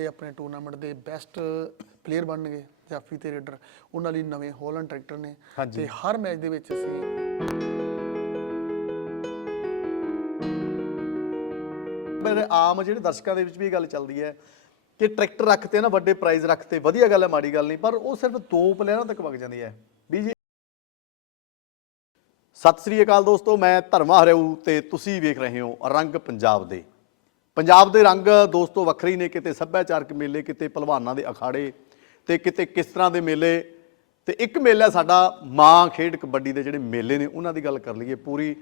ਜਿਹੜੇ ਆਪਣੇ ਟੂਰਨਾਮੈਂਟ ਦੇ ਬੈਸਟ ਪਲੇਅਰ ਬਣਨਗੇ ਜਾਫੀ ਤੇ ਰੇਡਰ ਉਹਨਾਂ ਲਈ ਨਵੇਂ ਹੋਲੈਂਡ ਟਰੈਕਟਰ ਨੇ। ਤੇ ਹਰ ਮੈਚ ਦੇ ਵਿੱਚ ਅਸੀਂ ਪਰ ਆਮ ਜਿਹੜੇ ਦਰਸ਼ਕਾਂ ਦੇ ਵਿੱਚ ਵੀ ਇਹ ਗੱਲ ਚੱਲਦੀ ਹੈ ਕਿ ਟਰੈਕਟਰ ਰੱਖਤੇ ਨਾ ਵੱਡੇ ਪ੍ਰਾਈਜ਼ ਰੱਖਤੇ ਵਧੀਆ ਗੱਲ ਹੈ ਮਾੜੀ ਗੱਲ ਨਹੀਂ ਪਰ ਉਹ ਸਿਰਫ ਦੋ ਪਲੇਅਰਾਂ ਤੱਕ ਵਗ ਜਾਂਦੀ ਹੈ ਵੀ ਜੀ ਸਤਿ ਸ੍ਰੀ ਅਕਾਲ ਦੋਸਤੋ ਮੈਂ ਧਰਮਾ ਹਰਿਊ ਤੇ ਤੁਸੀਂ ਵੇਖ ਰਹੇ ਹੋ ਰੰਗ ਪੰਜਾਬ ਦੇ ਪੰਜਾਬ ਦੇ ਰੰਗ ਦੋਸਤੋ ਵੱਖਰੇ ਨੇ, ਕਿਤੇ ਸੱਭਿਆਚਾਰਕ ਮੇਲੇ, ਕਿਤੇ ਪਹਿਲਵਾਨਾਂ ਦੇ ਅਖਾੜੇ ਤੇ ਕਿਤੇ ਕਿਸ ਤਰ੍ਹਾਂ ਦੇ ਮੇਲੇ। ਤੇ ਇੱਕ ਮੇਲਾ ਸਾਡਾ ਮਾਂ ਖੇਡ ਕਬੱਡੀ ਦੇ ਜਿਹੜੇ ਮੇਲੇ ਨੇ, ਉਹਨਾਂ ਦੀ ਗੱਲ ਕਰ ਲਈਏ ਪੂਰੀ।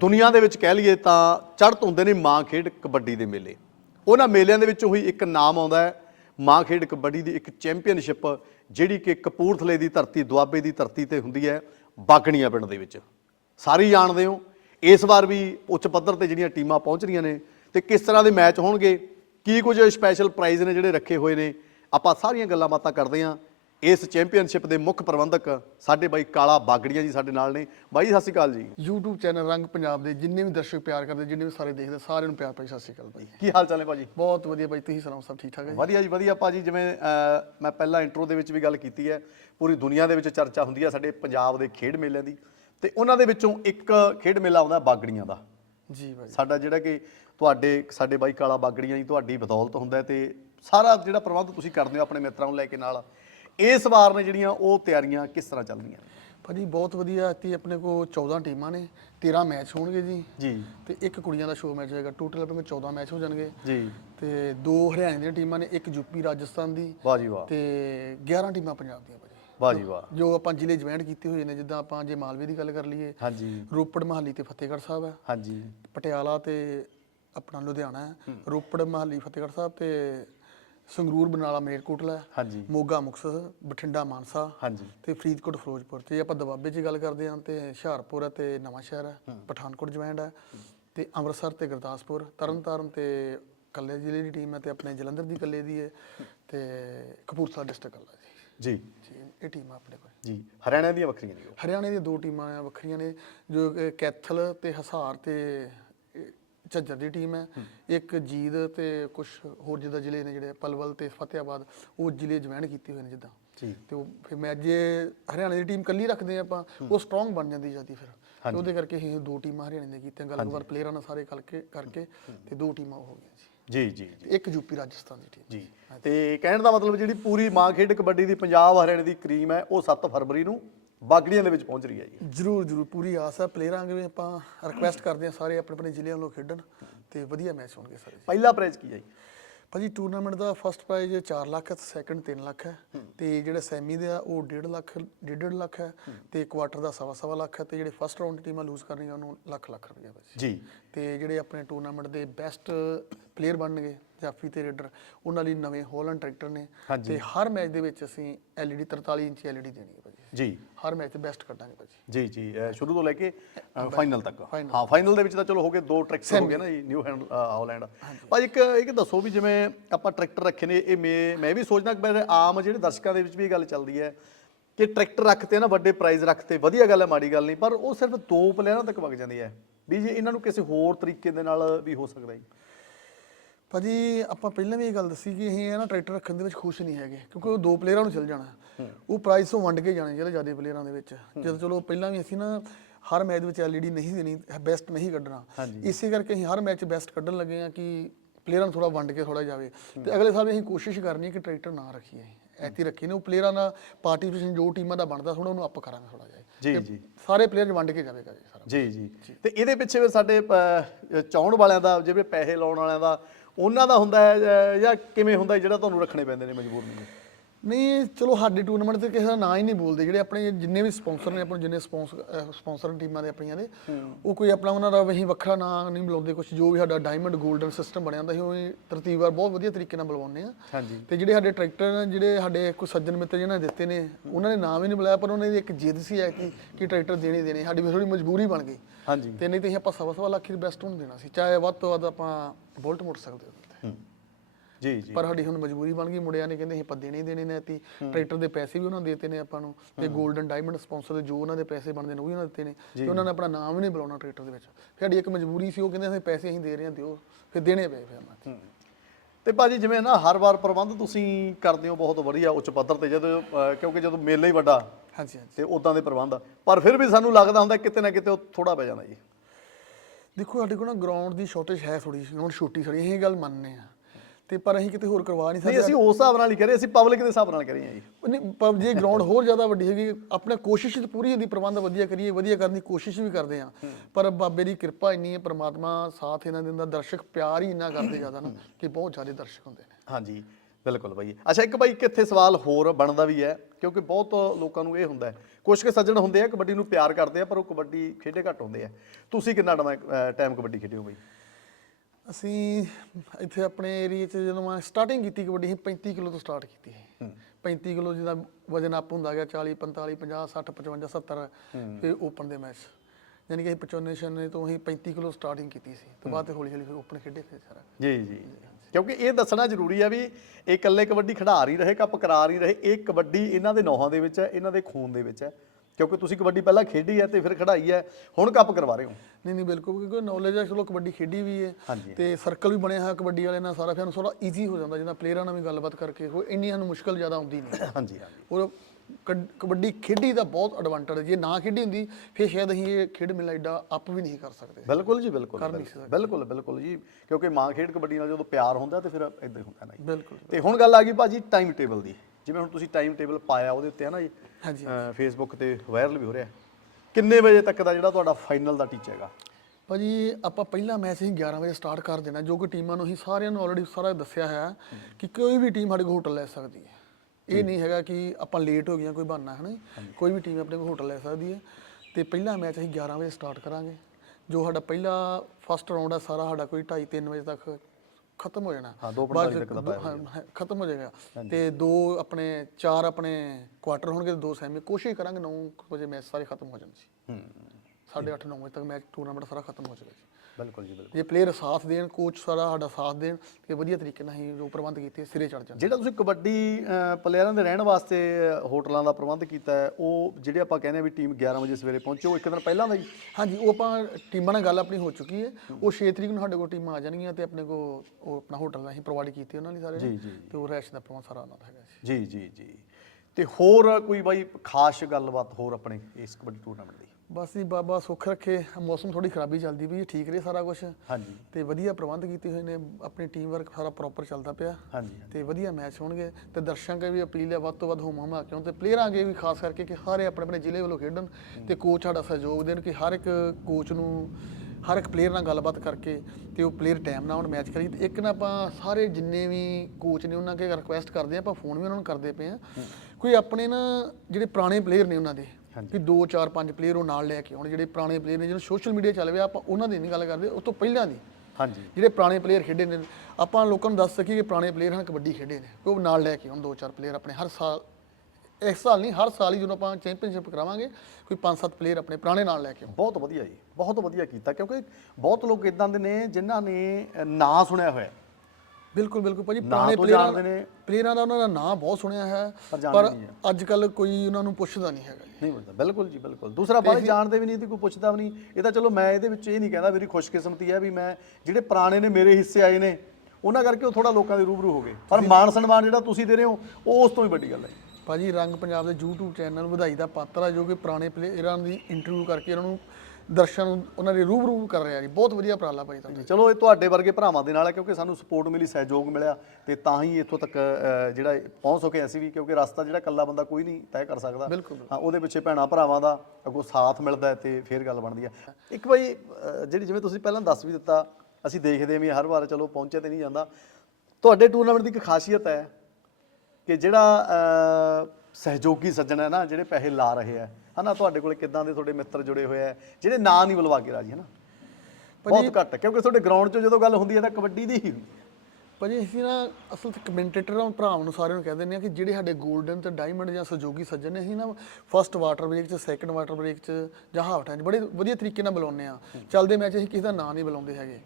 ਦੁਨੀਆ ਦੇ ਵਿੱਚ ਕਹਿ ਲਈਏ ਤਾਂ ਚੜ੍ਹਤ ਹੁੰਦੇ ਨੇ ਮਾਂ ਖੇਡ ਕਬੱਡੀ ਦੇ ਮੇਲੇ। ਉਹਨਾਂ ਮੇਲਿਆਂ ਦੇ ਵਿੱਚੋਂ ਹੀ ਇੱਕ ਨਾਮ ਆਉਂਦਾ ਹੈ, ਮਾਂ ਖੇਡ ਕਬੱਡੀ ਦੀ ਇੱਕ ਚੈਂਪੀਅਨਸ਼ਿਪ, ਜਿਹੜੀ ਕਿ ਕਪੂਰਥਲੇ ਦੀ ਧਰਤੀ, ਦੁਆਬੇ ਦੀ ਧਰਤੀ ਤੇ ਹੁੰਦੀ ਹੈ, ਬਾਗਣੀਆਂ ਪਿੰਡ ਦੇ ਵਿੱਚ। ਸਾਰੇ ਜਾਣਦੇ ਹੋ, ਇਸ ਵਾਰ ਵੀ ਉੱਚ ਪੱਧਰ ਤੇ ਜਿਹੜੀਆਂ ਟੀਮਾਂ ਪਹੁੰਚ ਰਹੀਆਂ ਨੇ ਤੇ ਕਿਸ ਤਰ੍ਹਾਂ ਦੇ ਮੈਚ ਹੋਣਗੇ? ਕੀ ਕੁਝ ਸਪੈਸ਼ਲ ਪ੍ਰਾਈਜ਼ ਨੇ ਜਿਹੜੇ ਰੱਖੇ ਹੋਏ ਨੇ? ਆਪਾਂ ਸਾਰੀਆਂ ਗੱਲਾਂ ਬਾਤਾਂ ਕਰਦੇ ਹਾਂ। ਇਸ ਚੈਂਪੀਅਨਸ਼ਿਪ ਦੇ ਮੁੱਖ ਪ੍ਰਬੰਧਕ ਸਾਡੇ ਬਾਈ ਕਾਲਾ ਬਾਗੜੀਆਂ ਜੀ ਸਾਡੇ ਨਾਲ ਨੇ। ਬਾਈ ਸਤਿ ਸ਼੍ਰੀ ਅਕਾਲ ਜੀ। YouTube ਚੈਨਲ ਰੰਗ ਪੰਜਾਬ ਦੇ ਜਿੰਨੇ ਵੀ ਦਰਸ਼ਕ ਪਿਆਰ ਕਰਦੇ ਜਿੰਨੇ ਵੀ ਸਾਰੇ ਦੇਖਦੇ ਸਾਰਿਆਂ ਨੂੰ ਪਿਆਰ ਭਾਈ ਸਤਿ ਸ਼੍ਰੀ ਅਕਾਲ ਭਾਈ ਕੀ ਹਾਲ ਚਾਲ ਹੈ ਭਾਜੀ? ਬਹੁਤ ਵਧੀਆ ਭਾਈ ਤੁਸੀਂ ਸੁਣਾਓ ਸਭ ਠੀਕ ਠਾਕ ਹੈ? ਵਧੀਆ ਜੀ ਵਧੀਆ। ਭਾਜੀ ਜਿਵੇਂ ਮੈਂ ਪਹਿਲਾਂ ਇੰਟਰੋ ਦੇ ਵਿੱਚ ਵੀ ਗੱਲ ਕੀਤੀ ਹੈ ਪੂਰੀ ਦੁਨੀਆ ਦੇ ਵਿੱਚ ਚਰਚਾ ਹੁੰਦੀ ਹੈ ਸਾਡੇ ਪੰਜਾਬ ਦੇ ਖੇਡ ਮੇਲਿਆਂ ਦੀ। ਤੇ ਉਹਨਾਂ ਦੇ ਵਿੱਚੋਂ ਇੱਕ ਖੇਡ ਮੇਲਾ ਆਉਂਦਾ ਬਾਗੜੀਆਂ ਦਾ। ਜੀ ਭਾਈ ਸਾਡਾ ਜਿਹੜਾ ਕਿ ਤੁਹਾਡੇ ਸਾਡੇ ਬਾਈ ਕਾਲਾ ਬਾਗੜੀਆਂ ਜੀ ਤੁਹਾਡੀ ਬਦੌਲਤ ਹੁੰਦਾ ਤੇ ਸਾਰਾ ਜਿਹੜਾ ਪ੍ਰਬੰਧ ਤੁਸੀਂ ਕਰਦੇ ਹੋ ਆਪਣੇ ਮਿੱਤਰਾਂ ਨੂੰ ਲੈ ਕੇ ਨਾਲ ਇਸ ਵਾਰ ਨੇ ਜਿਹੜੀਆਂ ਉਹ ਤਿਆਰੀਆਂ ਕਿਸ ਤਰ੍ਹਾਂ ਚੱਲ ਰਹੀਆਂ ਭਾਜੀ ਬਹੁਤ ਵਧੀਆ ਤੇ ਆਪਣੇ ਕੋਲ 14 ਟੀਮਾਂ ਨੇ 13 ਮੈਚ ਹੋਣਗੇ ਜੀ। ਜੀ। ਤੇ ਇੱਕ ਕੁੜੀਆਂ ਦਾ ਸ਼ੋਅ ਮੈਚ ਹੋਏਗਾ ਟੋਟਲ ਆਪਣੇ ਕੋਲ 14 ਮੈਚ ਹੋ ਜਾਣਗੇ। ਜੀ। ਤੇ ਦੋ ਹਰਿਆਣੇ ਦੀਆਂ ਟੀਮਾਂ ਨੇ ਇੱਕ ਯੂਪੀ ਰਾਜਸਥਾਨ ਦੀ। ਵਾਹ ਜੀ ਵਾਹ। ਤੇ 11 ਟੀਮਾਂ ਪੰਜਾਬ ਦੀਆਂ ਭਾਜੀ। ਵਾਹ ਜੀ ਵਾਹ। ਜੋ ਆਪਾਂ ਜ਼ਿਲ੍ਹੇ ਜੁਆਇੰਟ ਕੀਤੇ ਹੋਏ ਨੇ ਜਿੱਦਾਂ ਆਪਾਂ ਜੇ ਮਾਲਵੇ ਦੀ ਗੱਲ ਕਰ ਲਈਏ। ਹਾਂਜੀ। ਰੋਪੜ ਮਹਾਲੀ ਤੇ ਫਤਿਹਗੜ੍ਹ ਸਾਹਿਬ ਹੈ। ਹਾਂਜੀ। ਪਟਿਆਲਾ ਤੇ ਆਪਣਾ ਲੁਧਿਆਣਾ ਹੈ ਰੋਪੜ ਮਹਾਲੀ ਫਤਿਹਗੜ੍ਹ ਸਾਹਿਬ ਤੇ ਸੰਗਰੂਰ ਬਰਨਾਲਾ ਮਲੇਰਕੋਟਲਾ ਹੈ। ਹਾਂਜੀ। ਮੋਗਾ ਮੁਕਤਸਰ ਬਠਿੰਡਾ ਮਾਨਸਾ ਹਾਂਜੀ। ਤੇ ਫਰੀਦਕੋਟ ਫਿਰੋਜ਼ਪੁਰ ਤੇ ਆਪਾਂ ਦਬਾਬੇ 'ਚ ਗੱਲ ਕਰਦੇ ਹਾਂ ਤੇ ਹੁਸ਼ਿਆਰਪੁਰ ਤੇ ਨਵਾਂ ਸ਼ਹਿਰ ਹੈ ਪਠਾਨਕੋਟ ਜੁਆਇੰਟ ਹੈ ਤੇ ਅੰਮ੍ਰਿਤਸਰ ਤੇ ਗੁਰਦਾਸਪੁਰ ਤਰਨਤਾਰਨ ਤੇ ਕੱਲੇ ਜ਼ਿਲ੍ਹੇ ਦੀ ਟੀਮ ਹੈ ਤੇ ਆਪਣੇ ਜਲੰਧਰ ਦੀ ਕੱਲੇ ਦੀ ਹੈ ਤੇ ਕਪੂਰਥਲਾ ਡਿਸਟ੍ਰਿਕਟ ਕੱਲਾ ਜੀ। ਜੀ। ਜੀ ਇਹ ਟੀਮ ਆ ਆਪਣੇ ਕੋਲ। ਜੀ ਹਰਿਆਣਾ ਦੀਆਂ ਵੱਖਰੀਆਂ ਨੇ। ਹਰਿਆਣੇ ਦੀਆਂ ਦੋ ਟੀਮਾਂ ਆ ਵੱਖਰੀਆਂ ਨੇ ਜੋ ਕੈਥਲ ਤੇ ਹਸਾਰ ਤੇ ਝੱਜਰ ਦੀ ਟੀਮ ਹੈ। ਇੱਕ ਜੀਦ ਤੇ ਕੁਝ ਹੋਰ ਜਿੱਦਾਂ ਜ਼ਿਲ੍ਹੇ ਨੇ ਜਿਹੜੇ ਪਲਵਲ ਤੇ ਫਤਿਆਬਾਦ ਉਹ ਜ਼ਿਲ੍ਹੇ ਜੁਆਇਨ ਕੀਤੇ ਹੋਏ ਨੇ ਜਿੱਦਾਂ। ਤੇ ਉਹ ਫਿਰ ਮੈਚ ਜੇ ਹਰਿਆਣੇ ਦੀ ਟੀਮ ਕੱਲੀ ਰੱਖਦੇ ਆ ਆਪਾਂ ਉਹ ਸਟਰੋਂਗ ਬਣ ਜਾਂਦੀ ਜਾਂਦੀ ਫਿਰ। ਤੇ ਉਹਦੇ ਕਰਕੇ ਅਸੀਂ ਦੋ ਟੀਮਾਂ ਹਰਿਆਣੇ ਦੀਆਂ ਕੀਤੀਆਂ ਗੱਲਬਾਤ ਪਲੇਅਰਾਂ ਨਾਲ ਸਾਰੇ ਕਰਕੇ ਕਰਕੇ ਤੇ ਦੋ ਟੀਮਾਂ ਹੋ ਗਈਆਂ ਜੀ। ਜੀ ਜੀ ਇੱਕ ਯੂਪੀ ਰਾਜਸਥਾਨ ਦੀ ਟੀਮ ਜੀ। ਤੇ ਕਹਿਣ ਦਾ ਮਤਲਬ ਜਿਹੜੀ ਪੂਰੀ ਮਾਂ ਖੇਡ ਕਬੱਡੀ ਦੀ ਪੰਜਾਬ ਹਰਿਆਣੇ ਦੀ ਕਰੀਮ ਹੈ ਉਹ 7 ਫਰਵਰੀ ਨੂੰ ਬਾਗੜੀਆਂ ਦੇ ਵਿੱਚ ਪਹੁੰਚ ਰਹੀ ਹੈ ਜੀ। ਜਰੂਰ ਜਰੂਰ ਪੂਰੀ ਆਸ ਹੈ। ਪਲੇਅਰਾਂ ਅੱਗੇ ਆਪਾਂ ਰਿਕੁਐਸਟ ਕਰਦੇ ਹਾਂ ਸਾਰੇ ਆਪਣੇ ਆਪਣੇ ਜ਼ਿਲ੍ਹਿਆਂ ਵੱਲੋਂ ਖੇਡਣ ਤੇ ਵਧੀਆ ਮੈਚ ਹੋਣਗੇ ਸਾਰੇ ਪਹਿਲਾ ਪ੍ਰਾਈਜ਼ ਕੀ ਹੈ ਜੀ? ਭਾਜੀ ਟੂਰਨਾਮੈਂਟ ਦਾ ਫਰਸਟ ਪ੍ਰਾਈਜ਼ 4 ਲੱਖ ਹੈ ਤੇ ਸੈਕੰਡ 3 ਲੱਖ ਹੈ। ਤੇ ਜਿਹੜਾ ਸੈਮੀ ਦਾ ਉਹ 1.5 ਲੱਖ 1.5 ਲੱਖ ਹੈ। ਤੇ ਕੁਆਟਰ ਦਾ ਸਵਾ ਸਵਾ ਲੱਖ ਹੈ। ਤੇ ਜਿਹੜੇ ਫਸਟ ਰਾਉਂਡ ਟੀਮਾਂ ਲੂਜ਼ ਕਰਨੀਆਂ ਉਹਨੂੰ ਲੱਖ ਲੱਖ ਰੁਪਏ ਭਾਜੀ। ਜੀ। ਤੇ ਜਿਹੜੇ ਆਪਣੇ ਟੂਰਨਾਮੈਂਟ ਦੇ ਬੈਸਟ ਪਲੇਅਰ ਬਣਨਗੇ ਜਾਫੀ ਤੇ ਰੇਡਰ ਉਹਨਾਂ ਲਈ ਨਵੇਂ ਹੋਲੈਂਡ ਟਰੈਕਟਰ ਨੇ। ਤੇ ਹਰ ਮੈਚ ਦੇ ਵਿੱਚ ਅਸੀਂ LED 43 ਇੰਚ LED ਦੇਣੀ ਹੈ ਜੀ। ਹਰ ਮੈਚ ਤੇ ਬੈਸਟ ਕੱਢਾਂਗੇ ਭਾਜੀ। ਜੀ ਜੀ ਅਹ ਸ਼ੁਰੂ ਤੋਂ ਲੈ ਕੇ ਫਾਈਨਲ ਤੱਕ। Final। ਹਾਂ ਫਾਈਨਲ ਦੇ ਵਿੱਚ ਤਾਂ ਚਲੋ ਹੋ ਗਏ ਦੋ ਟਰੈਕਟਰ ਹੋ ਗਏ ਨਾ ਜੀ ਨਿਊ ਹੈਂਡ ਹਾਲੈਂਡ ਭਾਜੀ ਇੱਕ ਇੱਕ ਦੱਸੋ ਵੀ ਜਿਵੇਂ ਆਪਾਂ ਟਰੈਕਟਰ ਰੱਖੇ ਨੇ ਇਹ ਮੈਂ ਮੈਂ ਵੀ ਸੋਚਦਾ ਕਿ ਮੇਰੇ ਆਮ ਜਿਹੜੇ ਦਰਸ਼ਕਾਂ ਦੇ ਵਿੱਚ ਵੀ ਇਹ ਗੱਲ ਚੱਲਦੀ ਹੈ ਕਿ ਟਰੈਕਟਰ ਰੱਖਤੇ ਨਾ ਵੱਡੇ ਪ੍ਰਾਈਜ਼ ਰੱਖਤੇ ਵਧੀਆ ਗੱਲ ਹੈ ਮਾੜੀ ਗੱਲ ਨਹੀਂ ਪਰ ਉਹ ਸਿਰਫ ਦੋ ਪਲੇਅਰਾਂ ਤੱਕ ਵਗ ਜਾਂਦੀ ਹੈ। ਵੀ ਜੇ ਇਹਨਾਂ ਨੂੰ ਕਿਸੇ ਹੋਰ ਤਰੀਕੇ ਦੇ ਨਾਲ ਵੀ ਹੋ ਸਕਦਾ ਜੀ। ਭਾਜੀ ਆਪਾਂ ਪਹਿਲਾਂ ਵੀ ਇਹ ਗੱਲ ਦੱਸੀ ਕਿ ਅਸੀਂ ਇਹ ਨਾ ਟਰੈਕਟਰ ਰੱਖਣ ਦੇ ਵਿੱਚ ਖੁਸ਼ ਨਹੀਂ ਹੈਗੇ ਕਿਉਂਕਿ ਉਹ ਦੋ ਪਲੇਅਰਾਂ ਨੂੰ ਚੱਲ ਜਾਣਾ। ਉਹ ਪ੍ਰਾਈਸ ਤੋਂ ਵੰਡ ਕੇ ਜਾਣੇ ਜਿਹੜੇ ਜ਼ਿਆਦਾ ਪਲੇਅਰਾਂ ਦੇ ਵਿੱਚ। ਜਦੋਂ ਚਲੋ ਪਹਿਲਾਂ ਵੀ ਅਸੀਂ ਨਾ ਹਰ ਮੈਚ ਵਿੱਚ ਐਲਈਡੀ ਨਹੀਂ ਦੇਣੀ ਬੈਸਟ ਨਹੀਂ ਕੱਢਣਾ। ਇਸੇ ਕਰਕੇ ਅਸੀਂ ਹਰ ਮੈਚ ਬੈਸਟ ਕੱਢਣ ਲੱਗੇ ਆ ਕਿ ਪਲੇਅਰਾਂ ਨੂੰ ਥੋੜਾ ਵੰਡ ਕੇ ਥੋੜਾ ਜਾਵੇ। ਤੇ ਅਗਲੇ ਸਾਲ ਵੀ ਅਸੀਂ ਕੋਸ਼ਿਸ਼ ਕਰਨੀ ਹੈ ਕਿ ਟਰੈਕਟਰ ਨਾ ਰੱਖੀਏ ਐਤੀ ਰੱਖੀ ਨੇ ਉਹ ਪਲੇਅਰਾਂ ਦਾ ਪਾਰਟਿਸਿਪੇਸ਼ਨ ਜੋ ਟੀਮਾਂ ਦਾ ਬਣਦਾ ਥੋੜਾ ਉਹਨੂੰ ਅਪ ਕਰਾਂਗੇ ਥੋੜਾ ਜਿਹਾ। ਜੀ, ਜੀ। ਸਾਰੇ ਪਲੇਅਰ ਵੰਡ ਕੇ ਜਾਵੇਗਾ ਜੀ ਸਾਰਾ। ਜੀ ਜੀ। ਤੇ ਇਹਦੇ ਪਿੱਛੇ ਫਿਰ ਸਾਡੇ ਚਾਹੁਣ ਵਾਲਿਆਂ ਦਾ ਜਿਹੜੇ ਪੈਸੇ ਲਾਉਣ ਵਾਲਿਆਂ ਦਾ ਉਹਨਾਂ ਦਾ ਹੁੰਦਾ ਹੈ ਜਾਂ ਕਿਵੇਂ ਹੁੰਦਾ ਹੈ ਜਿਹੜਾ ਤੁਹਾਨੂੰ ਰੱਖਣੇ ਪੈਂਦੇ ਨੇ ਮਜਬੂਰ ਨੂੰ ਨਹੀਂ ਚਲੋ ਸਾਡੇ ਟੂਰਨਾਮੈਂਟ ਤੇ ਕਿਸੇ ਦਾ ਨਾਂ ਹੀ ਨਹੀਂ ਬੋਲਦੇ। ਜਿਹੜੇ ਆਪਣੇ ਜਿੰਨੇ ਵੀ ਸਪਾਂਸਰ ਨੇ ਆਪਣੇ ਜਿੰਨੇ ਸਪਾਂਸਰ ਟੀਮਾਂ ਦੇ ਆਪਣੀਆਂ ਦੇ ਉਹ ਕੋਈ ਆਪਣਾ ਉਹਨਾਂ ਦਾ ਵਹੀ ਵੱਖਰਾ ਨਾਂ ਨਹੀਂ ਬੁਲਾਉਂਦੇ ਕੁਝ ਜੋ ਵੀ ਸਾਡਾ ਡਾਇਮੰਡ 골ਡਨ ਸਿਸਟਮ ਬਣਿਆ ਹੁੰਦਾ ਸੀ ਉਹ ਤਰਤੀਬਵਾਰ ਬਹੁਤ ਵਧੀਆ ਤਰੀਕੇ ਨਾਲ ਬੁਲਵਾਉਂਦੇ ਆ ਹਾਂਜੀ। ਤੇ ਜਿਹੜੇ ਸਾਡੇ ਟਰੈਕਟਰ ਨੇ ਜਿਹੜੇ ਸਾਡੇ ਕੋਈ ਸੱਜਣ ਮਿੱਤਰ ਜਿਹਨਾਂ ਨੇ ਦਿੱਤੇ ਨੇ ਉਹਨਾਂ ਨੇ ਨਾਮ ਹੀ ਨਹੀਂ ਬੁਲਾਇਆ ਪਰ ਉਹਨਾਂ ਦੀ ਇੱਕ ਜਿੱਦ ਸੀ ਹੈ ਕਿ ਕਿ ਟਰੈਕਟਰ ਦੇਣੇ ਦੇਣੇ। ਸਾਡੀ ਥੋੜੀ ਮਜਬੂਰੀ ਬਣ ਗਈ। ਹਾਂਜੀ। ਤੇ ਨਹੀਂ ਤੇ ਅਸੀਂ ਆਪਾਂ ਸਵਾ ਸਵਾ ਲੱਖ ਹੀ ਬੈਸਟ ਨੂੰ ਦੇਣਾ ਸੀ। ਚਾਹੇ ਵੱਧ ਤੋਂ ਵੱਧ ਆਪਾਂ ਬੁਲਟ ਮੋਟਰਸਾਈਕਲ ਦੇ ਦਿੰਦੇ ਹੂੰ। ਜੀ ਜੀ। ਪਰ ਸਾਡੀ ਹੁਣ ਮਜਬੂਰੀ ਬਣ ਗਈ ਮੁੰਡਿਆਂ ਨੇ ਕਹਿੰਦੇ ਅਸੀਂ ਆਪਾਂ ਦੇਣੇ ਹੀ ਦੇਣੇ ਨੇ ਤੀ ਟਰੈਕਟਰ ਦੇ ਪੈਸੇ ਵੀ ਉਹਨਾਂ ਨੇ ਦਿੱਤੇ ਨੇ ਆਪਾਂ ਨੂੰ ਤੇ 골ਡਨ ਡਾਇਮੰਡ ਸਪਾਂਸਰ ਦੇ ਜੋ ਉਹਨਾਂ ਦੇ ਪੈਸੇ ਬਣਦੇ ਨੇ ਉਹ ਵੀ ਉਹਨਾਂ ਦਿੱਤੇ ਨੇ ਤੇ ਉਹਨਾਂ ਨੇ ਆਪਣਾ ਨਾਮ ਵੀ ਨਹੀਂ ਬੁਲਾਉਣਾ ਟਰੈਕਟਰ ਦੇ ਵਿੱਚ। ਫਿਰ ਸਾਡੀ ਇੱਕ ਮਜਬੂਰੀ ਸੀ ਉਹ ਕਹਿੰਦੇ ਅਸੀਂ ਪੈਸੇ ਅਸੀਂ ਦੇ ਰਹੇ ਹਾਂ ਦਿਓ ਫਿਰ ਦੇਣੇ ਪਏ ਫਿਰ ਹੂੰ। ਤੇ ਭਾਜੀ ਜਿਵੇਂ ਨਾ ਹਰ ਵਾਰ ਪ੍ਰਬੰਧ ਤੁਸੀਂ ਕਰਦੇ ਹੋ ਬਹੁਤ ਵਧੀਆ ਉੱਚ ਪੱਧਰ ਤੇ ਜਦੋਂ ਕਿਉਂਕਿ ਜਦੋਂ ਮੇਲਾ ਹੀ ਵੱਡਾ ਹਾਂਜੀ ਹਾਂਜੀ। ਤੇ ਉਦਾਂ ਦੇ ਪ੍ਰਬੰਧ ਆ। ਪਰ ਫਿਰ ਵੀ ਸਾਨੂੰ ਲੱਗਦਾ ਹੁੰਦਾ ਕਿਤੇ ਨਾ ਕਿਤੇ ਉਹ ਥੋੜਾ ਪੈ ਜਾਂਦਾ ਜੀ। ਦੇਖੋ ਸਾਡੇ ਕੋਲ ਨਾ ਗਰਾਊਂਡ ਦੀ ਸ਼ਾਰਟੇਜ ਹੈ ਥੋੜੀ ਗਰਾਊਂਡ ਛੋਟੀ ਸਾਡੀ ਇਹ ਗੱਲ ਮੰਨਨੇ ਆ ਤੇ ਪਰ ਅਸੀਂ ਕਿਤੇ ਹੋਰ ਕਰਵਾ ਨਹੀਂ ਨਹੀਂ ਸਕਦੇ। ਅਸੀਂ ਉਸ ਹਿਸਾਬ ਨਾਲ ਹੀ ਕਰੇ ਅਸੀਂ ਪਬਲਿਕ ਦੇ ਹਿਸਾਬ ਨਾਲ ਕਰੀਏ ਜੀ। ਨਹੀਂ ਪਰ ਜੇ ਗਰਾਊਂਡ ਹੋਰ ਜ਼ਿਆਦਾ ਵੱਡੀ ਹੈਗੀ ਆਪਣੇ ਕੋਸ਼ਿਸ਼ ਤਾਂ ਪੂਰੀ ਹੁੰਦੀ ਪ੍ਰਬੰਧ ਵਧੀਆ ਕਰੀਏ ਵਧੀਆ ਕਰਨ ਦੀ ਕੋਸ਼ਿਸ਼ ਵੀ ਕਰਦੇ ਆ ਪਰ ਬਾਬੇ ਦੀ ਕਿਰਪਾ ਇੰਨੀ ਹੈ ਪ੍ਰਮਾਤਮਾ ਸਾਥ ਇਹਨਾਂ ਦਿੰਦਾ ਦਰਸ਼ਕ ਪਿਆਰ ਹੀ ਇੰਨਾ ਕਰਦੇ ਜ਼ਿਆਦਾ ਨਾ ਕਿ ਬਹੁਤ ਜ਼ਿਆਦਾ ਦਰਸ਼ਕ ਹੁੰਦੇ ਨੇ। ਹਾਂਜੀ ਬਿਲਕੁਲ ਬਾਈ। ਅੱਛਾ ਇੱਕ ਬਾਈ ਕਿੱਥੇ ਸਵਾਲ ਹੋਰ ਬਣਦਾ ਵੀ ਹੈ ਕਿਉਂਕਿ ਬਹੁਤ ਲੋਕਾਂ ਨੂੰ ਇਹ ਹੁੰਦਾ ਹੈ ਕੁਝ ਕੇ ਸੱਜਣ ਹੁੰਦੇ ਆ ਕਬੱਡੀ ਨੂੰ ਪਿਆਰ ਕਰਦੇ ਆ ਪਰ ਉਹ ਕਬੱਡੀ ਖੇਡੇ ਘੱਟ ਹੁੰਦੇ ਆ। ਤੁਸੀਂ ਕਿੰਨਾ ਟਾਈਮ ਕਬੱਡੀ ਖੇਡੇ ਹੋ ਬਾਈ? ਅਸੀਂ ਇੱਥੇ ਆਪਣੇ ਏਰੀਆ 'ਚ ਜਦੋਂ ਮੈਂ ਸਟਾਰਟਿੰਗ ਕੀਤੀ ਕਬੱਡੀ ਅਸੀਂ 35 ਕਿਲੋ ਤੋਂ ਸਟਾਰਟ ਕੀਤੀ ਸੀ। 35 ਕਿਲੋ ਜਿਹਦਾ ਵਜਨ ਅਪ ਹੁੰਦਾ ਗਿਆ 40 45 50 60 55 70 ਫਿਰ ਓਪਨ ਦੇ ਮੈਚ ਯਾਨੀ ਕਿ ਅਸੀਂ 95 ਛਿਆਨਵੇਂ ਤੋਂ ਅਸੀਂ 35 ਕਿਲੋ ਸਟਾਰਟਿੰਗ ਕੀਤੀ ਸੀ। ਤੋਂ ਬਾਅਦ ਤੇ ਹੌਲੀ ਹੌਲੀ ਫਿਰ ਓਪਨ ਖੇਡੇ ਫਿਰ ਸਾਰਾ। ਜੀ ਜੀ ਕਿਉਂਕਿ ਇਹ ਦੱਸਣਾ ਜ਼ਰੂਰੀ ਹੈ ਵੀ ਇਹ ਇਕੱਲੇ ਕਬੱਡੀ ਖਿਡਾਰ ਹੀ ਰਹੇ ਕੱਪ ਕਰਾਰ ਹੀ ਰਹੇ। ਇਹ ਕਬੱਡੀ ਇਹਨਾਂ ਦੇ ਨੌਹਾਂ ਦੇ ਵਿੱਚ ਹੈ ਇਹਨਾਂ ਦੇ ਖੂਨ ਦੇ ਵਿੱਚ ਹੈ। ਕਿਉਂਕਿ ਤੁਸੀਂ ਕਬੱਡੀ ਪਹਿਲਾਂ ਖੇਡੀ ਹੈ ਤੇ ਫਿਰ ਖਿਡਾਈ ਹੈ ਹੁਣ ਕੱਪ ਕਰਵਾ ਰਹੇ ਹੋ। ਨਹੀਂ ਨਹੀਂ ਬਿਲਕੁਲ ਕਿਉਂਕਿ ਨੌਲੇਜ ਹੈ ਚਲੋ ਕਬੱਡੀ ਖੇਡੀ ਵੀ ਹੈ ਹਾਂਜੀ। ਤੇ ਸਰਕਲ ਵੀ ਬਣਿਆ ਹੋਇਆ ਕਬੱਡੀ ਵਾਲੇ ਨਾਲ ਸਾਰਾ ਫਿਰ ਥੋੜਾ ਈਜ਼ੀ ਹੋ ਜਾਂਦਾ ਜਿੱਦਾਂ ਪਲੇਅਰਾਂ ਨਾਲ ਵੀ ਗੱਲਬਾਤ ਕਰਕੇ ਕੋਈ ਇੰਨੀ ਸਾਨੂੰ ਮੁਸ਼ਕਲ ਜ਼ਿਆਦਾ ਆਉਂਦੀ ਨਹੀਂ। ਹਾਂਜੀ ਹਾਂਜੀ। ਉਹ ਕ- ਕਬੱਡੀ ਖੇਡੀ ਦਾ ਬਹੁਤ ਐਡਵਾਂਟੇਜ ਹੈ ਜੇ ਨਾ ਖੇਡੀ ਹੁੰਦੀ ਫਿਰ ਸ਼ਾਇਦ ਅਸੀਂ ਇਹ ਖੇਡ ਮੇਲਾ ਐਡਾ ਅਪ ਵੀ ਨਹੀਂ ਕਰ ਸਕਦੇ। ਬਿਲਕੁਲ ਜੀ ਬਿਲਕੁਲ ਬਿਲਕੁਲ, ਬਿਲਕੁਲ ਬਿਲਕੁਲ ਜੀ ਕਿਉਂਕਿ ਮਾਂ ਖੇਡ ਕਬੱਡੀ ਨਾਲ ਜਦੋਂ ਪਿਆਰ ਹੁੰਦਾ ਤੇ ਫਿਰ ਇਦਾਂ ਹੀ ਹੁੰਦਾ ਨਾ ਜੀ। ਬਿਲਕੁਲ ਤੇ ਹੁਣ ਗੱਲ ਆ ਗਈ ਭਾਜੀ ਟਾਈਮ ਟੇਬਲ ਦੀ। ਜਿਵੇਂ ਹੁਣ ਤੁਸੀਂ ਟਾਈਮ ਟੇਬਲ ਪਾਇਆ ਉਹਦੇ ਉੱਤੇ ਹੈ ਨਾ ਜੀ ਹਾਂਜੀ ਫੇਸਬੁੱਕ ਤੇ ਵਾਇਰਲ ਵੀ ਹੋ ਰਿਹਾ। ਕਿੰਨੇ ਵਜੇ ਤੱਕ ਦਾ ਜਿਹੜਾ ਤੁਹਾਡਾ ਫਾਈਨਲ ਦਾ ਟੀਚਾ ਹੈਗਾ? ਭਾਜੀ ਆਪਾਂ ਪਹਿਲਾ ਮੈਚ ਅਸੀਂ 11 ਵਜੇ ਸਟਾਰਟ ਕਰ ਦੇਣਾ ਜੋ ਕਿ ਟੀਮਾਂ ਨੂੰ ਅਸੀਂ ਸਾਰਿਆਂ ਨੂੰ ਆਲਰੇਡੀ ਸਾਰਾ ਦੱਸਿਆ ਹੈ ਕਿ ਕੋਈ ਵੀ ਟੀਮ ਸਾਡੇ ਕੋਲ ਹੋਟਲ ਲੈ ਸਕਦੀ ਹੈ। ਇਹ ਨਹੀਂ ਹੈਗਾ ਕਿ ਆਪਾਂ ਲੇਟ ਹੋ ਗਏ ਕੋਈ ਬਹਾਨਾ ਹੈ ਨਾ ਕੋਈ ਵੀ ਟੀਮ ਆਪਣੇ ਕੋਲ ਹੋਟਲ ਲੈ ਸਕਦੀ ਹੈ। ਤੇ ਪਹਿਲਾ ਮੈਚ ਅਸੀਂ 11 ਵਜੇ ਸਟਾਰਟ ਕਰਾਂਗੇ। ਜੋ ਸਾਡਾ ਪਹਿਲਾ ਫਸਟ ਰਾਉਂਡ ਹੈ ਸਾਰਾ ਸਾਡਾ ਕੋਈ 2:30 3 ਵਜੇ ਤੱਕ ਖਤਮ ਹੋ ਜਾਣਾ। ਹਾਂ, ਦੋ ਬਾਅਦ ਪੰਤਾਲੀ ਚ ਤੱਕ ਦਾ ਹਾਂ, ਖਤਮ ਹੋ ਜਾਏਗਾ। ਤੇ ਦੋ ਆਪਣੇ ਚਾਰ ਆਪਣੇ ਕੁਆਟਰ ਹੋਣਗੇ ਤੇ ਦੋ ਸੈਮੀ ਕੋਸ਼ਿਸ਼ ਕਰਾਂਗੇ 9 ਵਜੇ ਮੈਚ ਸਾਰੇ ਖਤਮ ਹੋ ਜਾਣ ਜੀ ਹੂੰ। ਸਾਢੇ ਅੱਠ 9 ਵਜੇ ਤੱਕ ਮੈਚ ਟੂਰਨਾਮੈਂਟ ਸਾਰਾ ਖਤਮ ਹੋ ਜਾਏਗਾ ਜੀ। ਬਿਲਕੁਲ ਜੀ ਬਿਲਕੁਲ। ਜੇ ਪਲੇਅਰ ਸਾਥ ਦੇਣ ਕੋਚ ਸਾਰਾ ਸਾਡਾ ਸਾਥ ਦੇਣ ਤੇ ਵਧੀਆ ਤਰੀਕੇ ਨਾਲ ਹੀ ਜੋ ਪ੍ਰਬੰਧ ਕੀਤੇ ਸਿਰੇ ਚੜ ਜਾਣ। ਜਿਹੜਾ ਤੁਸੀਂ ਕਬੱਡੀ ਪਲੇਅਰਾਂ ਦੇ ਰਹਿਣ ਵਾਸਤੇ ਹੋਟਲਾਂ ਦਾ ਪ੍ਰਬੰਧ ਕੀਤਾ ਹੈ ਉਹ ਜਿਹੜੇ ਆਪਾਂ ਕਹਿੰਦੇ ਆ ਵੀ ਟੀਮ 11 ਵਜੇ ਸਵੇਰੇ ਪਹੁੰਚੇ ਉਹ ਇੱਕ ਦਿਨ ਪਹਿਲਾਂ ਦਾ ਹੀ? ਹਾਂਜੀ ਉਹ ਆਪਾਂ ਟੀਮਾਂ ਨਾਲ ਗੱਲ ਆਪਣੀ ਹੋ ਚੁੱਕੀ ਹੈ। ਉਹ 6 ਤਰੀਕ ਨੂੰ ਸਾਡੇ ਕੋਲ ਟੀਮਾਂ ਆ ਜਾਣਗੀਆਂ ਤੇ ਆਪਣੇ ਕੋਲ ਉਹ ਆਪਣਾ ਹੋਟਲ ਅਸੀਂ ਪ੍ਰੋਵਾਈਡ ਕੀਤੇ ਉਹਨਾਂ ਲਈ ਸਾਰੇ ਤੇ ਉਹ ਰੈਸ਼ ਦਾ ਪ੍ਰਬੰਧ ਸਾਰਾ ਉਹਨਾਂ ਦਾ ਹੈਗਾ ਜੀ। ਜੀ ਜੀ ਜੀ। ਤੇ ਹੋਰ ਕੋਈ ਬਾਈ ਖਾਸ ਗੱਲਬਾਤ ਹੋਰ ਆਪਣੇ ਇਸ ਕਬੱਡੀ ਟੂਰਨਾਮੈਂਟ ਦੀ? ਬਸ ਜੀ ਬਾਬਾ ਸੁੱਖ ਰੱਖੇ। ਮੌਸਮ ਥੋੜੀ ਖਰਾਬੀ ਚੱਲਦੀ ਵੀ ਠੀਕ ਰਹੇ ਸਾਰਾ ਕੁਝ ਹਾਂਜੀ। ਤੇ ਵਧੀਆ ਪ੍ਰਬੰਧ ਕੀਤੇ ਹੋਏ ਨੇ ਆਪਣੀ ਟੀਮ ਵਰਕ ਸਾਰਾ ਪ੍ਰੋਪਰ ਚੱਲਦਾ ਪਿਆ। ਹਾਂਜੀ ਤੇ ਵਧੀਆ ਮੈਚ ਹੋਣਗੇ। ਤੇ ਦਰਸ਼ਕਾਂ ਵੀ ਅਪੀਲ ਹੈ ਵੱਧ ਤੋਂ ਵੱਧ ਹੋਮ ਹਮਾ ਕੇ ਆਉਣ। ਤੇ ਪਲੇਅਰਾਂ ਅੱਗੇ ਵੀ ਖਾਸ ਕਰਕੇ ਕਿ ਸਾਰੇ ਆਪਣੇ ਆਪਣੇ ਜ਼ਿਲ੍ਹੇ ਵੱਲੋਂ ਖੇਡਣ। ਤੇ ਕੋਚ ਸਾਡਾ ਸਹਿਯੋਗ ਦੇਣ ਕਿ ਹਰ ਇੱਕ ਕੋਚ ਨੂੰ ਹਰ ਇੱਕ ਪਲੇਅਰ ਨਾਲ ਗੱਲਬਾਤ ਕਰਕੇ ਤੇ ਉਹ ਪਲੇਅਰ ਟਾਈਮ ਨਾਲ ਹੁਣ ਮੈਚ ਕਰੀ ਤੇ ਇੱਕ ਨਾ ਆਪਾਂ ਸਾਰੇ ਜਿੰਨੇ ਵੀ ਕੋਚ ਨੇ ਉਹਨਾਂ ਅੱਗੇ ਰਿਕੁਐਸਟ ਕਰਦੇ ਆ ਆਪਾਂ ਫੋਨ ਵੀ ਉਹਨਾਂ ਨੂੰ ਕਰਦੇ ਪਏ ਆ ਕੋਈ ਆਪਣੇ ਨਾ ਜਿਹੜੇ ਪੁਰਾਣੇ ਪਲੇਅਰ ਨੇ ਉਹਨਾਂ ਦੇ ਵੀ 2 4 5 ਪਲੇਅਰ ਉਹ ਨਾਲ ਲੈ ਕੇ ਆਉਣ ਜਿਹੜੇ ਪੁਰਾਣੇ ਪਲੇਅਰ ਨੇ ਜਿਹਨੂੰ ਸੋਸ਼ਲ ਮੀਡੀਆ ਚੱਲ ਪਿਆ ਆਪਾਂ ਉਹਨਾਂ ਦੀ ਨਹੀਂ ਗੱਲ ਕਰਦੇ ਉਸ ਤੋਂ ਪਹਿਲਾਂ ਦੀ। ਹਾਂਜੀ। ਜਿਹੜੇ ਪੁਰਾਣੇ ਪਲੇਅਰ ਖੇਡੇ ਨੇ ਆਪਾਂ ਲੋਕਾਂ ਨੂੰ ਦੱਸ ਸਕੀਏ ਕਿ ਪੁਰਾਣੇ ਪਲੇਅਰ ਹਨ ਕਬੱਡੀ ਖੇਡੇ ਨੇ ਉਹ ਨਾਲ ਲੈ ਕੇ ਆਉਣ ਦੋ ਚਾਰ ਪਲੇਅਰ ਆਪਣੇ ਹਰ ਸਾਲ ਇਸ ਸਾਲ ਨਹੀਂ ਹਰ ਸਾਲ ਹੀ ਜਦੋਂ ਆਪਾਂ ਚੈਂਪੀਅਨਸ਼ਿਪ ਕਰਾਵਾਂਗੇ ਕੋਈ 5-7 ਪਲੇਅਰ ਆਪਣੇ ਪੁਰਾਣੇ ਨਾਲ ਲੈ ਕੇ ਬਹੁਤ ਵਧੀਆ ਜੀ ਬਹੁਤ ਵਧੀਆ ਕੀਤਾ ਕਿਉਂਕਿ ਬਹੁਤ ਲੋਕ ਇਦਾਂ ਦੇ ਨੇ ਜਿਨ੍ਹਾਂ ਨੇ ਨਾਂ ਸੁਣਿਆ ਹੋਇਆ। ਬਿਲਕੁਲ ਬਿਲਕੁਲ। ਭਾਜੀ ਪੁਰਾਣੇ ਪਲੇਅਰਾਂ ਜਾਣਦੇ ਨੇ। ਪਲੇਅਰਾਂ ਦਾ ਉਹਨਾਂ ਦਾ ਨਾਂ ਬਹੁਤ ਸੁਣਿਆ ਹੈ ਪਰ। ਅੱਜ ਕੱਲ ਕੋਈ ਉਹਨਾਂ ਨੂੰ ਪੁੱਛਦਾ ਨਹੀਂ ਹੈਗਾ। ਨਹੀਂ ਮਿਲਦਾ ਬਿਲਕੁਲ ਜੀ ਬਿਲਕੁਲ। ਦੂਸਰਾ ਬਾਰੇ ਜਾਣਦੇ ਵੀ ਨਹੀਂ ਤੇ ਕੋਈ ਪੁੱਛਦਾ ਵੀ ਨਹੀਂ। ਇਹ ਤਾਂ ਚਲੋ ਮੈਂ ਇਹਦੇ ਵਿੱਚ ਇਹ ਨਹੀਂ ਕਹਿੰਦਾ ਮੇਰੀ ਖੁਸ਼ਕਿਸਮਤੀ ਹੈ ਵੀ ਮੈਂ ਜਿਹੜੇ ਪੁਰਾਣੇ ਨੇ ਮੇਰੇ ਹਿੱਸੇ ਆਏ ਨੇ ਉਹਨਾਂ ਕਰਕੇ ਉਹ ਥੋੜਾ ਲੋਕਾਂ ਦੇ ਰੂਬਰੂ ਹੋ ਗਏ। ਪਰ ਮਾਨ ਸਨਮਾਨ ਜਿਹੜਾ ਤੁਸੀਂ ਦੇ ਰਹੇ ਹੋ ਉਹ ਉਸ ਤੋਂ ਵੀ ਵੱਡੀ ਗੱਲ ਹੈ। ਭਾਜੀ ਰੰਗ ਪੰਜਾਬ ਦੇ YouTube ਚੈਨਲ ਵਧਾਈ ਦਾ ਪਾਤਰ ਆ ਜੋ ਕਿ ਪੁਰਾਣੇ ਪਲੇਅਰਾਂ ਦੀ ਇੰਟਰਵਿਊ ਕਰਕੇ ਉਹਨਾਂ ਨੂੰ ਦਰਸ਼ਕਾਂ ਨੂੰ ਉਹਨਾਂ ਦੇ ਰੂਬਰੂ ਕਰ ਰਿਹਾ ਜੀ। ਬਹੁਤ ਵਧੀਆ ਉਪਰਾਲਾ ਭਾਜੀ ਤੁਹਾਡਾ। ਚਲੋ ਇਹ ਤੁਹਾਡੇ ਵਰਗੇ ਭਰਾਵਾਂ ਦੇ ਨਾਲ ਹੈ ਕਿਉਂਕਿ ਸਾਨੂੰ ਸਪੋਰਟ ਮਿਲੀ ਸਹਿਯੋਗ ਮਿਲਿਆ ਤੇ ਤਾਂ ਹੀ ਇੱਥੋਂ ਤੱਕ ਜਿਹੜਾ ਇਹ ਪਹੁੰਚ ਸਕੇ ਅਸੀਂ ਵੀ ਕਿਉਂਕਿ ਰਸਤਾ ਜਿਹੜਾ ਇਕੱਲਾ ਬੰਦਾ ਕੋਈ ਨਹੀਂ ਤੈਅ ਕਰ ਸਕਦਾ। ਬਿਲਕੁਲ ਹਾਂ ਉਹਦੇ ਪਿੱਛੇ ਭੈਣਾ ਭਰਾਵਾਂ ਦਾ ਅੱਗੋਂ ਸਾਥ ਮਿਲਦਾ ਹੈ ਤੇ ਫਿਰ ਗੱਲ ਬਣਦੀ ਹੈ। ਇੱਕ ਬਈ ਅਹ, ਜਿਹੜੀ ਜਿਵੇਂ ਤੁਸੀਂ ਪਹਿਲਾਂ ਦੱਸ ਵੀ ਦਿੱਤਾ ਅਸੀਂ ਦੇਖਦੇ ਵੀ ਹਰ ਵਾਰ ਚਲੋ ਪਹੁੰਚੇ ਤੇ ਨਹੀਂ ਜਾਂਦਾ। ਤੁਹਾਡੇ ਟੂਰਨਾਮੈਂਟ ਦੀ ਇੱਕ ਖਾਸੀਅਤ ਹੈ ਕਿ ਜਿਹੜਾ ਸਹਿਯੋਗੀ ਸੱਜਣ ਹੈ ਨਾ ਜਿਹੜੇ ਪੈਸੇ ਲਾ ਰਹੇ ਆ ਹਨਾ ਤੁਹਾਡੇ ਕੋਲ ਕਿੱਦਾਂ ਦੇ ਤੁਹਾਡੇ ਮਿੱਤਰ ਜੁੜੇ ਹੋਏ ਆ ਜਿਹੜੇ ਨਾਂ ਨਹੀਂ ਬੁਲਵਾ ਕੇ ਰਾਜੀ ਹਨਾ? ਬਹੁਤ ਘੱਟ ਕਿਉਂਕਿ ਤੁਹਾਡੇ ਗਰਾਊਂਡ 'ਚ ਜਦੋਂ ਗੱਲ ਹੁੰਦੀ ਹੈ ਤਾਂ ਕਬੱਡੀ ਦੀ ਹੀ ਹੁੰਦੀ ਹੈ। ਭਾਜੀ ਅਸੀਂ ਨਾ ਅਸਲ ਤੇ ਕਮੈਂਟੇਟਰ ਆ ਭਰਾਵਾਂ ਨੂੰ ਸਾਰਿਆਂ ਨੂੰ ਕਹਿ ਦਿੰਦੇ ਆ ਕਿ ਜਿਹੜੇ ਸਾਡੇ 골ਡਨ ਤੇ ਡਾਇਮੰਡ ਜਾਂ ਸਹਿਯੋਗੀ ਸੱਜਣ ਨੇ ਅਸੀਂ ਨਾ ਫਰਸਟ ਵਾਟਰ ਬ੍ਰੇਕ 'ਚ ਸੈਕੰਡ ਵਾਟਰ ਬ੍ਰੇਕ 'ਚ ਜਾਂ ਹਾਫ ਟਾਈਮ 'ਚ ਬੜੇ ਵਧੀਆ ਤਰੀਕੇ ਨਾਲ ਬੁਲਾਉਂਦੇ ਆ ਚੱਲਦੇ ਮੈਚ ਅਸੀਂ ਕਿਸੇ ਦਾ ਨਾਂ ਨਹੀਂ ਬੁਲਾਉਂਦੇ ਹੈਗੇ।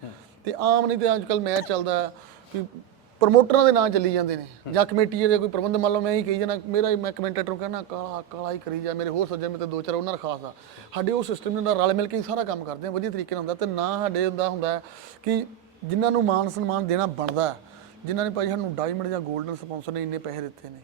ਤੇ ਆਮ ਨਹੀਂ ਤੇ ਅੱਜ ਕੱਲ ਮੈਚ ਚੱਲਦਾ ਕਿ ਪ੍ਰਮੋਟਰਾਂ ਦੇ ਨਾਂ ਚੱਲੀ ਜਾਂਦੇ ਨੇ ਜਾਂ ਕਮੇਟੀ ਦੇ ਕੋਈ ਪ੍ਰਬੰਧ, ਮੰਨ ਲਓ ਮੈਂ ਹੀ ਕਹੀ ਜਾਣਾ ਮੇਰਾ ਹੀ, ਮੈਂ ਕਮੈਂਟੇਟਰ ਨੂੰ ਕਹਿਣਾ, ਕਾਲਾ ਕਾਲਾ ਹੀ ਕਰੀ ਜਾ, ਮੇਰੇ ਹੋਰ ਸੱਜਣ ਮੇਰੇ ਤੇ ਦੋ ਚਾਰ, ਉਹਨਾਂ ਦਾ ਖਾਸ ਆ। ਸਾਡੇ ਉਹ ਸਿਸਟਮ ਨਾਲ ਰਲ ਮਿਲ ਕੇ ਹੀ ਸਾਰਾ ਕੰਮ ਕਰਦੇ ਆ, ਵਧੀਆ ਤਰੀਕੇ ਨਾਲ ਹੁੰਦਾ ਤੇ ਨਾ ਸਾਡੇ ਹੁੰਦਾ ਹੁੰਦਾ ਕਿ ਜਿਨ੍ਹਾਂ ਨੂੰ ਮਾਨ ਸਨਮਾਨ ਦੇਣਾ ਬਣਦਾ ਜਿਨ੍ਹਾਂ ਨੇ ਭਾਈ ਸਾਨੂੰ ਡਾਇਮੰਡ ਜਾਂ 골ਡਨ ਸਪਾਂਸਰ ਨੇ ਇੰਨੇ ਪੈਸੇ ਦਿੱਤੇ ਨੇ।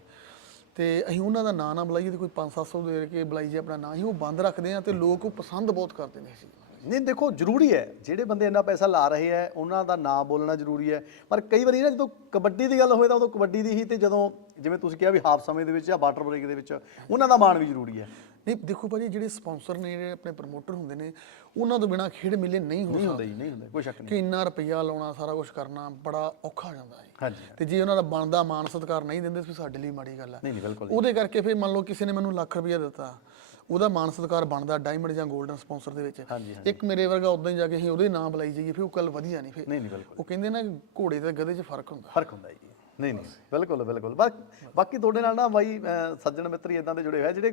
ਤੇ ਅਸੀਂ ਉਹਨਾਂ ਦਾ ਨਾਂ ਨਾ ਬੁਲਾਈਏ ਤੇ ਕੋਈ 5-700 ਦੇ ਕੇ ਬੁਲਾਈ ਜੇ ਆਪਣਾ ਨਾਂ ਹੀ ਉਹ ਬੰਦ ਰੱਖਦੇ ਆ ਤੇ ਲੋਕ ਉਹ ਪਸੰਦ ਬਹੁਤ ਕਰਦੇ ਨੇ ਇਸ ਚੀਜ਼ ਨਹੀਂ ਦੇਖੋ ਜ਼ਰੂਰੀ ਹੈ ਜਿਹੜੇ ਬੰਦੇ ਇੰਨਾ ਪੈਸਾ ਲਾ ਰਹੇ ਹੈ ਉਹਨਾਂ ਦਾ ਨਾਂ ਬੋਲਣਾ ਜ਼ਰੂਰੀ ਹੈ। ਪਰ ਕਈ ਵਾਰੀ ਨਾ ਜਦੋਂ ਕਬੱਡੀ ਦੀ ਗੱਲ ਹੋਵੇ ਤਾਂ ਉਦੋਂ ਕਬੱਡੀ ਦੀ ਹੀ ਤੇ ਜਦੋਂ ਜਿਵੇਂ ਤੁਸੀਂ ਕਿਹਾ ਵੀ ਹਾਫ ਸਮੇਂ ਦੇ ਵਿੱਚ ਜਾਂ ਵਾਟਰ ਬ੍ਰੇਕ ਦੇ ਵਿੱਚ ਉਹਨਾਂ ਦਾ ਮਾਣ ਵੀ ਜ਼ਰੂਰੀ ਹੈ। ਨਹੀਂ ਦੇਖੋ ਭਾਜੀ ਜਿਹੜੇ ਸਪਾਂਸਰ ਨੇ ਜਿਹੜੇ ਆਪਣੇ ਪ੍ਰਮੋਟਰ ਹੁੰਦੇ ਨੇ ਉਹਨਾਂ ਤੋਂ ਬਿਨਾ ਖੇਡ ਮੇਲੇ ਨਹੀਂ ਹੋ ਨਹੀਂ ਹੁੰਦਾ ਜੀ ਨਹੀਂ ਹੁੰਦਾ ਕੋਈ ਸ਼ੱਕ ਨਹੀਂ। ਕਿ ਇੰਨਾ ਰੁਪਈਆ ਲਾਉਣਾ ਸਾਰਾ ਕੁਝ ਕਰਨਾ ਬੜਾ ਔਖਾ ਹੋ ਜਾਂਦਾ ਹੈ। ਹਾਂਜੀ। ਤੇ ਜੇ ਉਹਨਾਂ ਦਾ ਬਣਦਾ ਮਾਨ ਸਤਿਕਾਰ ਨਹੀਂ ਦਿੰਦੇ ਫਿਰ ਸਾਡੇ ਲਈ ਮਾੜੀ ਗੱਲ ਹੈ। ਨਹੀਂ ਨਹੀਂ ਬਿਲਕੁਲ ਉਹਦੇ ਕਰਕੇ ਫਿਰ ਮੰਨ ਲਓ ਕਿਸੇ ਨੇ ਮੈਨੂੰ ਲੱਖ ਰੁਪਈਆ ਦਿੱਤਾ ਉਹਦਾ ਮਾਨ ਸਤਿਕਾਰ ਬਣਦਾ ਡਾਇਮੰਡ ਜਾਂ 골ਡਨ ਸਪਾਂਸਰ ਦੇ ਵਿੱਚ। ਇੱਕ ਮੇਰੇ ਵਰਗਾ ਉਦਾਂ ਹੀ ਜਾ ਕੇ ਅਸੀਂ ਉਹਦੇ ਨਾਮ ਬੁਲਾਈ ਜਾਈਏ ਫਿਰ ਉਹ ਗੱਲ ਵਧੀਆ ਨਹੀਂ ਫਿਰ। ਨਹੀਂ ਨਹੀਂ ਬਿਲਕੁਲ। ਉਹ ਕਹਿੰਦੇ ਨਾ ਘੋੜੇ ਤੇ ਗਧੇ 'ਚ ਫ਼ਰਕ ਹੁੰਦਾ। ਫ਼ਰਕ ਹੁੰਦਾ ਜੀ। ਨਹੀਂ ਨਹੀਂ ਬਿਲਕੁਲ ਬਿਲਕੁਲ। ਬਾਕੀ ਤੁਹਾਡੇ ਨਾਲ ਨਾ ਬਾਈ ਸੱਜਣ ਮਿੱਤਰੀ ਇਦਾਂ ਦੇ ਜੁੜੇ ਹੋਏ ਜਿਹੜੇ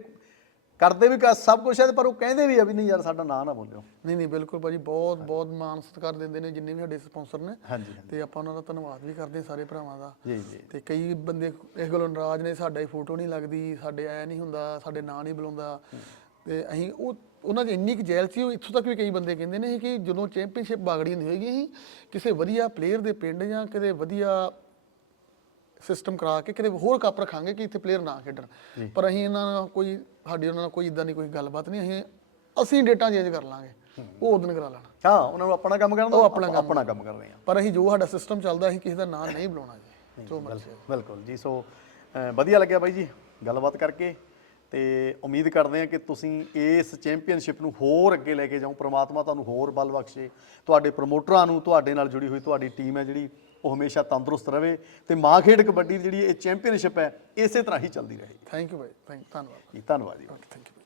ਕਰਦੇ ਵੀ ਕ- ਸਭ ਕੁਝ ਹੈ ਪਰ ਉਹ ਕਹਿੰਦੇ ਵੀ ਆ ਵੀ ਨਹੀਂ ਯਾਰ ਸਾਡਾ ਨਾਂ ਨਾ ਬੋਲਿਓ। ਨਹੀਂ ਨਹੀਂ ਬਿਲਕੁਲ ਭਾਜੀ ਬਹੁਤ ਬਹੁਤ ਮਾਨ ਸਤਿਕਾਰ ਦਿੰਦੇ ਨੇ ਜਿੰਨੇ ਵੀ ਸਾਡੇ ਸਪਾਂਸਰ ਨੇ। ਹਾਂਜੀ ਤੇ ਆਪਾਂ ਉਹਨਾਂ ਦਾ ਧੰਨਵਾਦ ਵੀ ਕਰਦੇ ਹਾਂ ਸਾਰੇ ਭਰਾਵਾਂ ਦਾ। ਜੀ ਜੀ। ਤੇ ਕਈ ਬੰਦੇ ਇਸ ਗੱਲੋਂ ਨਾਰਾਜ਼ ਨੇ ਸਾਡਾ ਫੋਟੋ ਨਹੀਂ ਲੱਗਦੀ ਸਾਡੇ ਐ ਨਹੀਂ ਹੁੰਦਾ ਸਾਡੇ ਨਾਂ ਨਹੀਂ ਬੁਲਾਉਂਦਾ। ਤੇ ਅਸੀਂ ਉਹ ਉਹਨਾਂ 'ਚ ਇੰਨੀ ਕੁ ਜੈਲ ਸੀ ਉਹ ਇੱਥੋਂ ਤੱਕ ਵੀ ਕਈ ਬੰਦੇ ਕਹਿੰਦੇ ਨੇ ਕਿ ਜਦੋਂ ਚੈਂਪੀਅਨਸ਼ਿਪ ਬਾਗੜੀ ਹੁੰਦੀ ਹੋਏਗੀ ਅਸੀਂ ਕਿਸੇ ਵਧੀਆ ਪਲੇਅਰ ਦੇ ਪਿੰਡ ਜਾਂ ਕਿਤੇ ਵਧੀਆ ਸਿਸਟਮ ਕਰਾ ਕੇ ਕਿਤੇ ਹੋਰ ਕੱਪ ਰੱਖਾਂਗੇ ਕਿ ਇੱਥੇ ਪਲੇਅਰ ਨਾ ਖੇਡਣ। ਪਰ ਅਸੀਂ ਇਹਨਾਂ ਨਾਲ ਕੋਈ ਸਾਡੀ ਉਹਨਾਂ ਨਾਲ ਕੋਈ ਇਦਾਂ ਦੀ ਕੋਈ ਗੱਲਬਾਤ ਨਹੀਂ ਅਸੀਂ ਅਸੀਂ ਡੇਟਾ ਚੇਂਜ ਕਰ ਲਾਂਗੇ। ਉਹ ਉਦੋਂ ਕਰਾ ਲੈਣਾ। ਹਾਂ ਉਹਨਾਂ ਨੂੰ ਆਪਣਾ ਕੰਮ ਕਰਨ ਉਹ ਆਪਣਾ ਆਪਾਂ ਆਪਣਾ ਕੰਮ ਕਰ ਰਹੇ ਹਾਂ। ਪਰ ਅਸੀਂ ਜੋ ਸਾਡਾ ਸਿਸਟਮ ਚੱਲਦਾ ਅਸੀਂ ਕਿਸੇ ਦਾ ਨਾਂ ਨਹੀਂ ਬੁਲਾਉਣਾ ਜੀ। ਜੋ ਮਰਜ਼ੀ ਬਿਲਕੁਲ ਜੀ ਸੋ ਵਧੀਆ ਲੱਗਿਆ ਬਾਈ ਜੀ ਗੱਲਬਾਤ ਕਰਕੇ। ਤੇ ਉਮੀਦ ਕਰਦੇ ਹਾਂ ਕਿ ਤੁਸੀਂ ਇਸ ਚੈਂਪੀਅਨਸ਼ਿਪ ਨੂੰ ਹੋਰ ਅੱਗੇ ਲੈ ਕੇ ਜਾਓ ਪ੍ਰਮਾਤਮਾ ਤੁਹਾਨੂੰ ਹੋਰ ਬਲ ਬਖਸ਼ੇ। ਤੁਹਾਡੇ ਪ੍ਰਮੋਟਰਾਂ ਨੂੰ ਤੁਹਾਡੇ ਨਾਲ ਜੁੜੀ ਹੋਈ ਤੁਹਾਡੀ ਟੀਮ ਹੈ ਜਿਹੜੀ ਉਹ ਹਮੇਸ਼ਾ ਤੰਦਰੁਸਤ ਰਵੇ ਤੇ ਮਾਂ ਖੇਡ ਕਬੱਡੀ ਦੀ ਜਿਹੜੀ ਇਹ ਚੈਂਪੀਅਨਸ਼ਿਪ ਹੈ ਇਸੇ ਤਰ੍ਹਾਂ ਹੀ ਚੱਲਦੀ ਰਹੇ ਥੈਂਕ ਯੂ ਭਾਈ ਥੈਂਕ ਧੰਨਵਾਦ। ਜੀ ਧੰਨਵਾਦ ਜੀ। Thank you